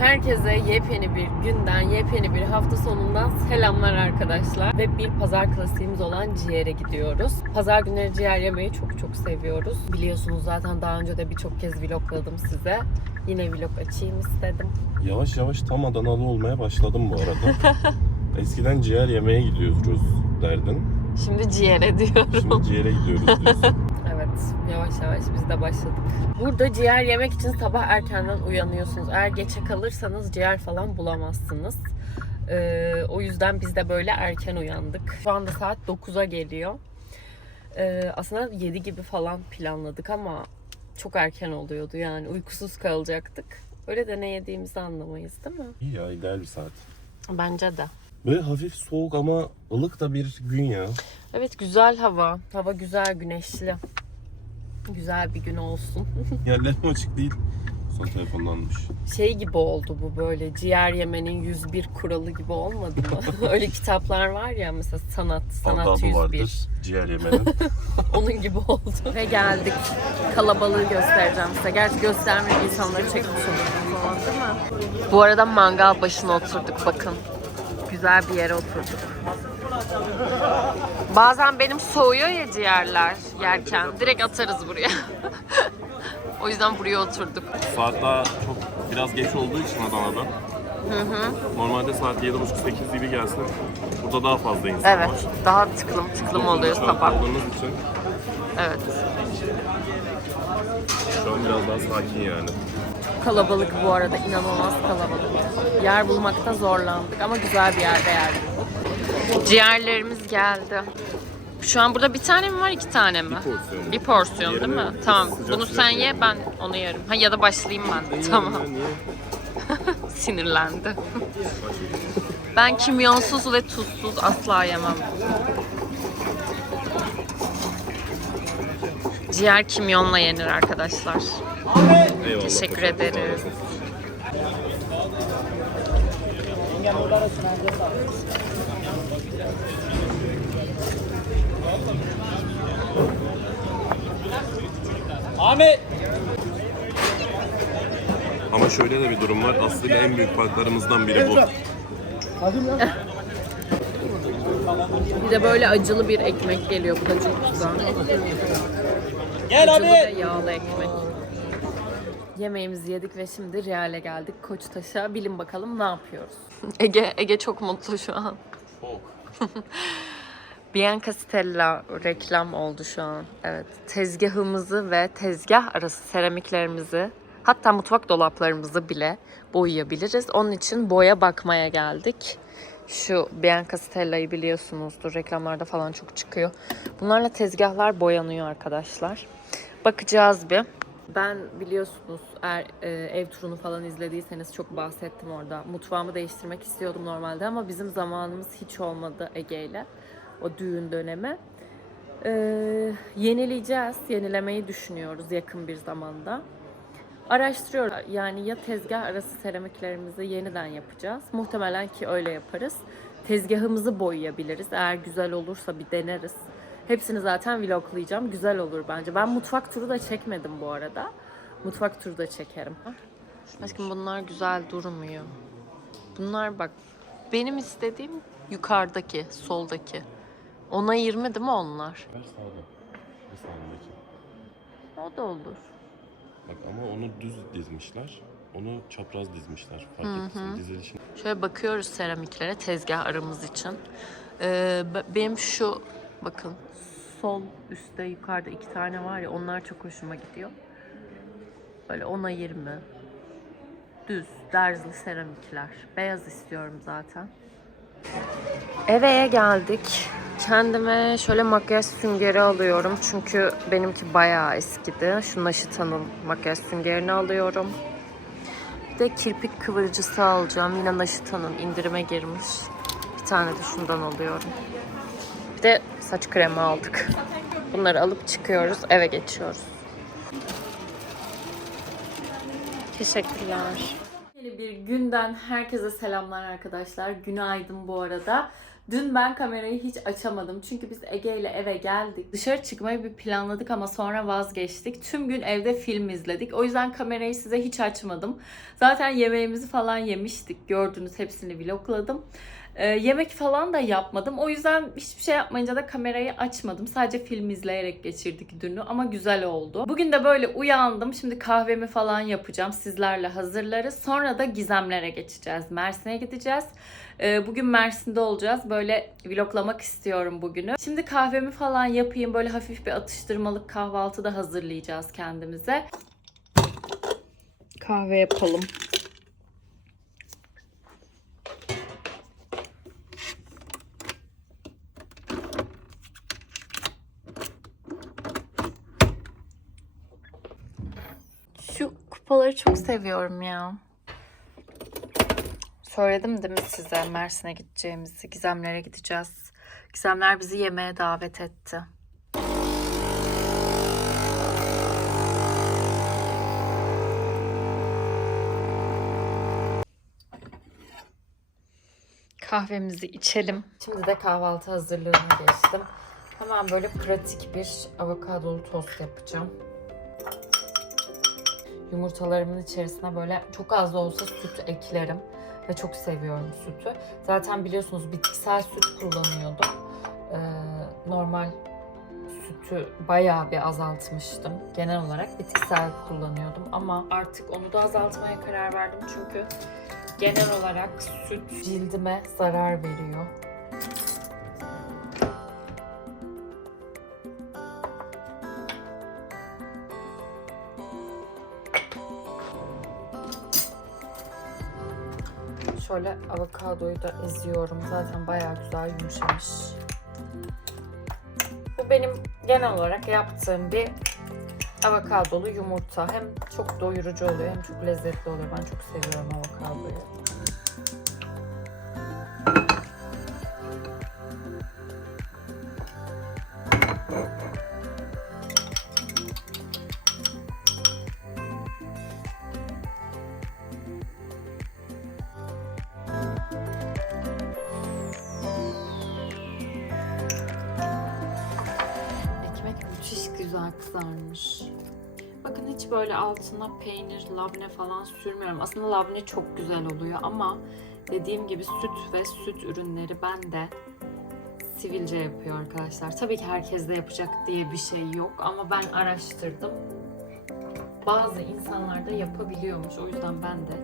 Herkese yepyeni bir günden, yepyeni bir hafta sonundan selamlar arkadaşlar. Ve bir pazar klasiğimiz olan ciğere gidiyoruz. Pazar günleri ciğer yemeyi çok çok seviyoruz. Biliyorsunuz zaten daha önce de birçok kez vlogladım size. Yine vlog açayım istedim. Yavaş yavaş tam Adanalı olmaya başladım bu arada. Eskiden ciğer yemeye gidiyoruz derdin. Şimdi ciğere diyorum. Şimdi ciğere gidiyoruz diyorsun. Evet, yavaş yavaş biz de başladık. Burada ciğer yemek için sabah erkenden uyanıyorsunuz. Eğer geçe kalırsanız ciğer falan bulamazsınız. Ee, o yüzden biz de böyle erken uyandık. Şu anda saat 9'a geliyor. Ee, aslında 7 gibi falan planladık ama çok erken oluyordu yani uykusuz kalacaktık. Öyle de ne yediğimizi anlamayız değil mi? İyi ya ideal bir saat. Bence de. Böyle hafif soğuk ama ılık da bir gün ya. Evet güzel hava. Hava güzel, güneşli. Güzel bir gün olsun. Yerlerim açık değil. Son telefonlanmış. şey gibi oldu bu böyle ciğer yemenin 101 kuralı gibi olmadı mı? Öyle kitaplar var ya mesela sanat, sanat Adabı 101. vardır ciğer yemenin. Onun gibi oldu. Ve geldik. Kalabalığı göstereceğim size. Gerçi göstermeyip insanları çekmiş olurum falan değil mi? Bu arada mangal başına oturduk bakın. Güzel bir yere oturduk. Bazen benim soğuyor ya ciğerler yerken. Direkt atarız buraya. o yüzden buraya oturduk. saat daha çok biraz geç olduğu için Adana'da. Normalde saat 7.30-8 gibi gelsin. Burada daha fazla insan Evet. var. Daha tıklım tıklım oluyor Şu an sabah. olduğumuz için Evet. şu an biraz daha sakin yani. Kalabalık bu arada inanılmaz kalabalık. Yer bulmakta zorlandık ama güzel bir yerde yer bulduk. Ciğerlerimiz geldi. Şu an burada bir tane mi var iki tane mi? porsiyon. Bir porsiyon değil mi? Tamam. Bunu sen ye ben onu yerim. Ha ya da başlayayım ben. Tamam. Sinirlendi. Ben kimyonsuz ve tuzsuz asla yemem. Ciğer kimyonla yenir arkadaşlar. Eyvallah. Teşekkür ederiz. Ahmet. Ama şöyle de bir durum var. Aslında en büyük farklarımızdan biri bu. Bir de böyle acılı bir ekmek geliyor. Bu da çok güzel. Gel Acılı abi. ve yağlı ekmek. Yemeğimizi yedik ve şimdi Real'e geldik. Koçtaş'a. Bilin bakalım ne yapıyoruz? Ege, Ege çok mutlu şu an. Bianca Stella reklam oldu şu an. Evet. Tezgahımızı ve tezgah arası seramiklerimizi hatta mutfak dolaplarımızı bile boyayabiliriz. Onun için boya bakmaya geldik. Şu Bianca Stella'yı biliyorsunuzdur. Reklamlarda falan çok çıkıyor. Bunlarla tezgahlar boyanıyor arkadaşlar. Bakacağız bir. Ben biliyorsunuz eğer e, ev turunu falan izlediyseniz çok bahsettim orada. Mutfağımı değiştirmek istiyordum normalde ama bizim zamanımız hiç olmadı Ege ile. O düğün dönemi. E, yenileyeceğiz. Yenilemeyi düşünüyoruz yakın bir zamanda. Araştırıyoruz. Yani ya tezgah arası seramiklerimizi yeniden yapacağız. Muhtemelen ki öyle yaparız. Tezgahımızı boyayabiliriz. Eğer güzel olursa bir deneriz. Hepsini zaten vloglayacağım. Güzel olur bence. Ben mutfak turu da çekmedim bu arada. Mutfak turu da çekerim. Aşkım bunlar güzel durmuyor. Bunlar bak benim istediğim yukarıdaki, soldaki. Ona 20 değil mi onlar? Ver sağda. Bir sağındaki. O da olur. Bak ama onu düz dizmişler. Onu çapraz dizmişler. Fark etsin dizilişin. Şöyle bakıyoruz seramiklere tezgah aramız için. Ee, be- benim şu bakın sol üstte yukarıda iki tane var ya onlar çok hoşuma gidiyor. Böyle ona 20. Düz derzli seramikler. Beyaz istiyorum zaten. Eve geldik. Kendime şöyle makyaj süngeri alıyorum. Çünkü benimki bayağı eskidi. Şu Naşita'nın makyaj süngerini alıyorum. Bir de kirpik kıvırıcısı alacağım. Yine Naşita'nın indirime girmiş. Bir tane de şundan alıyorum. Bir de saç kremi aldık. Bunları alıp çıkıyoruz. Eve geçiyoruz. Teşekkürler. Yeni bir günden herkese selamlar arkadaşlar. Günaydın bu arada. Dün ben kamerayı hiç açamadım. Çünkü biz Ege ile eve geldik. Dışarı çıkmayı bir planladık ama sonra vazgeçtik. Tüm gün evde film izledik. O yüzden kamerayı size hiç açmadım. Zaten yemeğimizi falan yemiştik. Gördünüz hepsini vlogladım. Ee, yemek falan da yapmadım. O yüzden hiçbir şey yapmayınca da kamerayı açmadım. Sadece film izleyerek geçirdik dünü ama güzel oldu. Bugün de böyle uyandım. Şimdi kahvemi falan yapacağım. Sizlerle hazırlarız. Sonra da gizemlere geçeceğiz. Mersin'e gideceğiz. Ee, Bugün Mersin'de olacağız. Böyle vloglamak istiyorum bugünü. Şimdi kahvemi falan yapayım. Böyle hafif bir atıştırmalık kahvaltı da hazırlayacağız kendimize. Kahve yapalım. Şu kupaları çok seviyorum ya. Söyledim değil mi size Mersin'e gideceğimizi, Gizemler'e gideceğiz. Gizemler bizi yemeğe davet etti. Kahvemizi içelim. Şimdi de kahvaltı hazırlığına geçtim. Hemen böyle pratik bir avokadolu tost yapacağım. Yumurtalarımın içerisine böyle çok az da olsa süt eklerim. Ve çok seviyorum sütü. Zaten biliyorsunuz bitkisel süt kullanıyordum. Ee, normal sütü bayağı bir azaltmıştım. Genel olarak bitkisel kullanıyordum. Ama artık onu da azaltmaya karar verdim. Çünkü genel olarak süt cildime zarar veriyor. Şöyle avokadoyu da eziyorum. Zaten bayağı güzel yumuşamış. Bu benim genel olarak yaptığım bir avokadolu yumurta. Hem çok doyurucu oluyor hem çok lezzetli oluyor. Ben çok seviyorum avokadoyu. Güzel kızarmış. Bakın hiç böyle altına peynir, labne falan sürmüyorum. Aslında labne çok güzel oluyor ama dediğim gibi süt ve süt ürünleri bende sivilce yapıyor arkadaşlar. Tabii ki herkes de yapacak diye bir şey yok ama ben araştırdım. Bazı insanlar da yapabiliyormuş. O yüzden ben de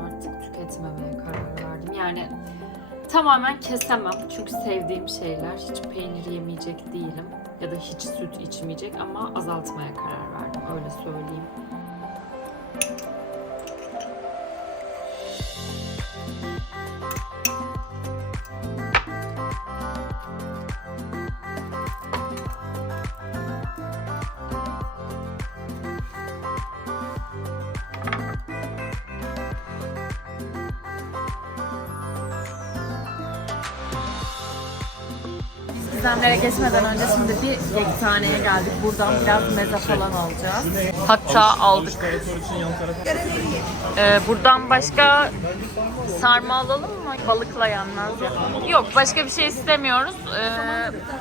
artık tüketmemeye karar verdim. Yani tamamen kesemem çünkü sevdiğim şeyler. Hiç peynir yemeyecek değilim ya da hiç süt içmeyecek ama azaltmaya karar verdim öyle söyleyeyim. Gizemlere geçmeden önce şimdi bir yektaneye geldik. Buradan biraz meze falan alacağız. Hatta aldık. Ee, buradan başka sarma alalım mı? Balıkla yenmez. Yok başka bir şey istemiyoruz. Ee,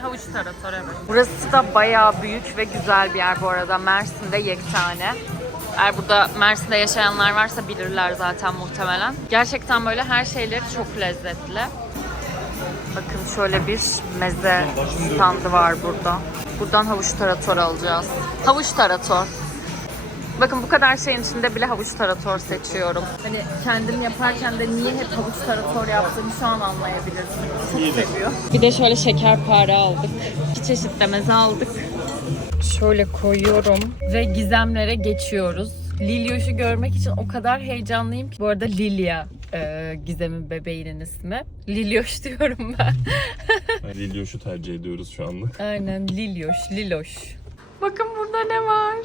havuç tarator evet. Burası da bayağı büyük ve güzel bir yer bu arada. Mersin'de Yektane. Eğer burada Mersin'de yaşayanlar varsa bilirler zaten muhtemelen. Gerçekten böyle her şeyleri çok lezzetli. Bakın şöyle bir meze standı var burada. Buradan havuç tarator alacağız. Havuç tarator. Bakın bu kadar şeyin içinde bile havuç tarator seçiyorum. Hani kendim yaparken de niye hep havuç tarator yaptığımı şu an anlayabilirsiniz. Çok seviyor. Bir de şöyle şekerpare aldık. İki çeşit de meze aldık. Şöyle koyuyorum ve gizemlere geçiyoruz. Lilyoş'u görmek için o kadar heyecanlıyım ki. Bu arada Lilia e, Gizem'in bebeğinin ismi. Lilyoş diyorum ben. Lilyoş'u tercih ediyoruz şu anda. Aynen Lilyoş, Liloş. Bakın burada ne var?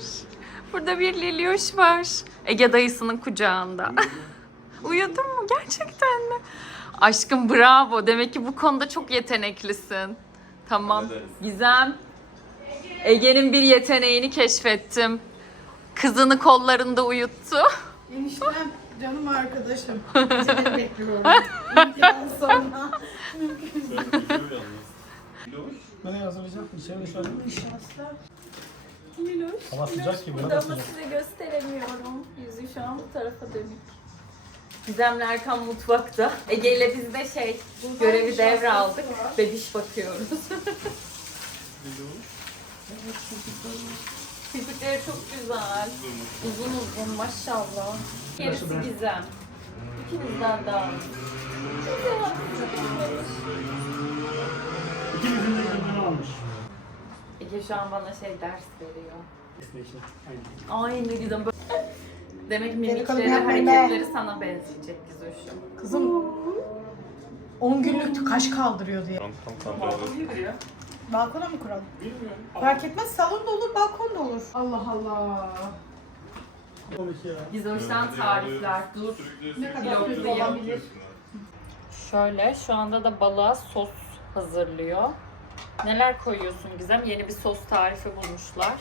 Burada bir Lilyoş var. Ege dayısının kucağında. Uyudun mu? Gerçekten mi? Aşkım bravo. Demek ki bu konuda çok yeteneklisin. Tamam. Gizem. Ege'nin bir yeteneğini keşfettim. Kızını kollarında uyuttu. Eniştem Canım arkadaşım. Seni bekliyorum. İmtihan sonra. Ben hazırlayacağım. İçeride şu an Nişasta. hava sıcak gibi. Burada ama size gösteremiyorum. Yüzü şu an bu tarafa dönük. Gizem'le Erkan mutfakta. Ege ile biz de şey görevi devraldık. Bebiş bakıyoruz. Kirpikleri çok güzel. Uzun uzun maşallah. Gerisi Gizem. İkinizden daha. İkimizin de gönlünü almış. Ege şu an bana şey ders veriyor. Aynen. Aynı Gizem. Demek mimikleri, hareketleri sana benzeyecek Gizoş'um. Kızım 10 günlük kaş kaldırıyordu ya. Tam tam kontrol Balkona mı kuralım? Fark etmez salon da olur, balkon da olur. Allah Allah. Komik ya. Gizoş'tan tarifler. Dur. Ne kadar yap. olabilir. Şöyle şu anda da balığa sos hazırlıyor. Neler koyuyorsun Gizem? Yeni bir sos tarifi bulmuşlar.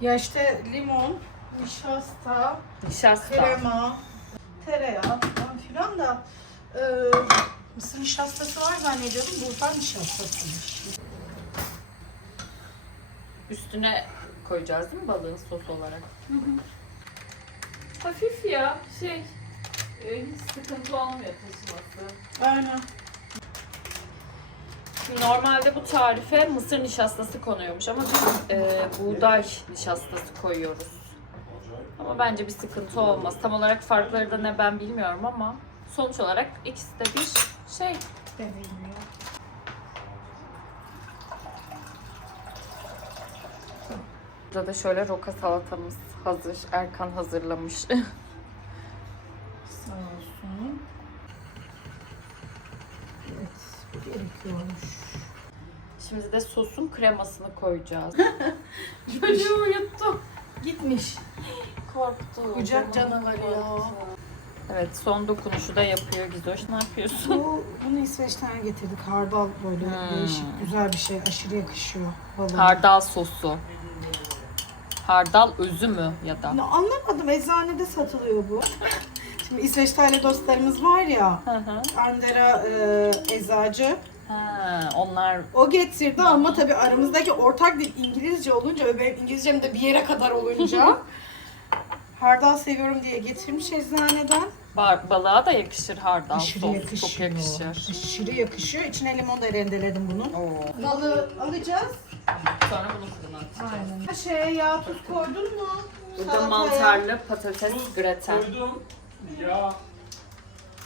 Ya işte limon, nişasta, Nişasta. krema, tereyağı falan filan da e, mısır nişastası var zannediyordum. Burhan nişastasıymış. Üstüne koyacağız değil mi balığın sos olarak? Hafif ya şey hiç sıkıntı olmuyor taşıması. Aynen. Şimdi Normalde bu tarife mısır nişastası konuyormuş ama biz e, buğday nişastası koyuyoruz. Ama bence bir sıkıntı olmaz. Tam olarak farkları da ne ben bilmiyorum ama sonuç olarak ikisi de bir şey. Dediğim ya. Burada da şöyle roka salatamız hazır. Erkan hazırlamış. Sağ olsun. Evet, bu gerekiyormuş. Şimdi de sosun kremasını koyacağız. Çocuğu uyuttum. Gitmiş. Korktu. Kucak canavarı ya. Evet son dokunuşu da yapıyor Gizoş. Ne yapıyorsun? Bu, bunu İsveç'ten getirdik. Hardal böyle Hmm. değişik güzel bir şey. Aşırı yakışıyor balığa. Hardal sosu. Hardal özü mü ya da? Ne anlamadım. Eczanede satılıyor bu. Şimdi İsveç'te dostlarımız var ya. Hı hı. Andera e, eczacı. Ha, onlar O getirdi ama tabii aramızdaki ortak dil İngilizce olunca ve benim İngilizcem de bir yere kadar olunca hardal seviyorum diye getirmiş eczaneden. Bar, balığa da yakışır hardal Aşırı sos. yakışıyor. Çok yakışır. Aşırı yakışıyor. İçine limon da rendeledim bunun. Oo. Balığı alacağız. Sonra bunu fırına atacağız. Aynen. Şeye yağ tuz koydun mu? Burada Salataya. mantarlı patates graten. Koydum. Ya.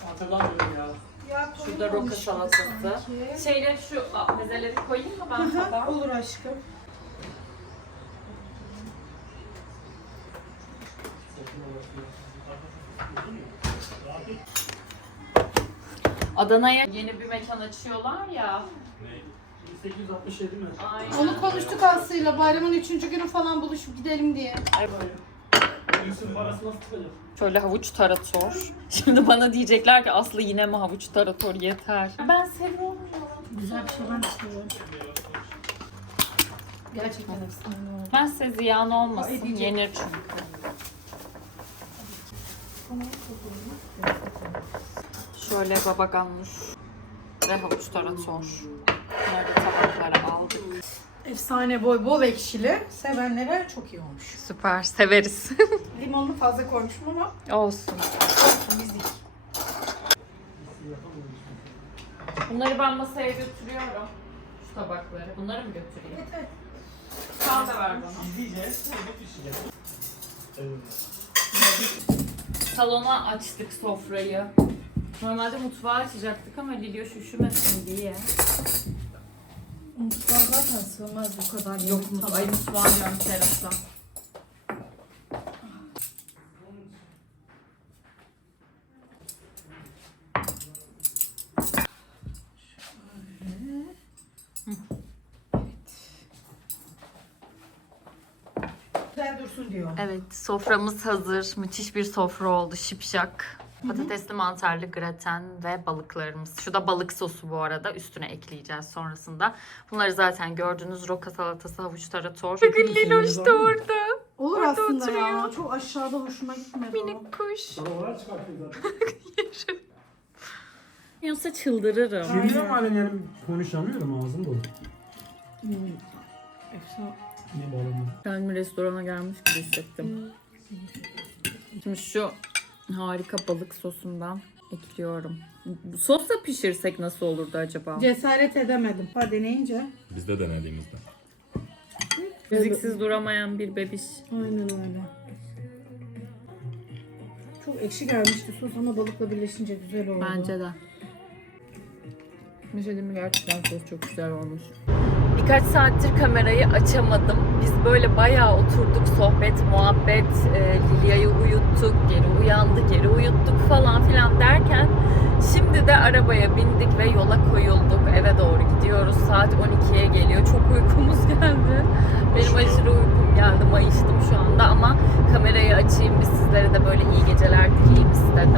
Hatırlamıyorum ya. Yağ Şurada roka salatası. sanki. Şeyleri şu mezeleri koyayım mı ben tabağa? Olur aşkım. Adana'ya yeni bir mekan açıyorlar ya. 1867 mi? Aynen. Onu konuştuk Aslı'yla bayramın üçüncü günü falan buluşup gidelim diye. Yusuf parası nasıl? Şöyle havuç tarator. Şimdi bana diyecekler ki Aslı yine mi havuç tarator yeter. Ben seviyorum. Güzel bir şey ben istiyorum. Gerçekten efsane. Ben size ziyan olmasın. Ay. Yenir çünkü. Şöyle baba ganoush ve havuç tarator. Bunları da tabaklara aldık. Efsane boy bol ekşili. Sevenlere çok iyi olmuş. Süper. Severiz. Limonlu fazla koymuşum ama Olsun. bizlik. Bunları ben masaya götürüyorum. Şu tabakları. Bunları mı götüreyim? Evet evet. Sağ da ver bana. İzleyeceğiz. Sonra pişeceğiz. Evet. Salona açtık sofrayı. Normalde mutfağı açacaktık ama Lilioş üşümesin diye. Mutfağa zaten sığmaz bu kadar. Yok mutfağı, ay mutfağı diyorum diyor. Evet, soframız hazır. Müthiş bir sofra oldu, şipşak. Patatesli mantarlı graten ve balıklarımız. Şu da balık sosu bu arada. Üstüne ekleyeceğiz sonrasında. Bunları zaten gördünüz. Roka salatası, havuç tarator. Bakın Liloş da orada. Olur Orada aslında ya. oturuyor. Çok aşağıda hoşuma gitmedi o. Minik kuş. Sana olarak çıkartıyor zaten. Yoksa çıldırırım. Şimdi ama hani yani konuşamıyorum ağzım dolu. Efsane. Niye bağlamıyorum? Kendimi restorana gelmiş gibi hissettim. Şimdi şu harika balık sosundan ekliyorum. Bu Sosla pişirsek nasıl olurdu acaba? Cesaret edemedim. Ha deneyince. Biz de denediğimizde. Fiziksiz duramayan bir bebiş. Aynen öyle. Çok ekşi gelmişti sos ama balıkla birleşince güzel oldu. Bence de. Bir şey? Gerçekten sos çok güzel olmuş. Birkaç saattir kamerayı açamadım. Biz böyle bayağı oturduk sohbet, muhabbet, e, Lilia'yı uyuttuk, geri uyandı, geri uyuttuk falan filan derken şimdi de arabaya bindik ve yola koyulduk. Eve doğru gidiyoruz. Saat 12'ye geliyor. Çok uykumuz geldi. Benim aşırı uykum geldi. Mayıştım şu anda ama kamerayı açayım bir sizlere de böyle iyi geceler dileyim istedim.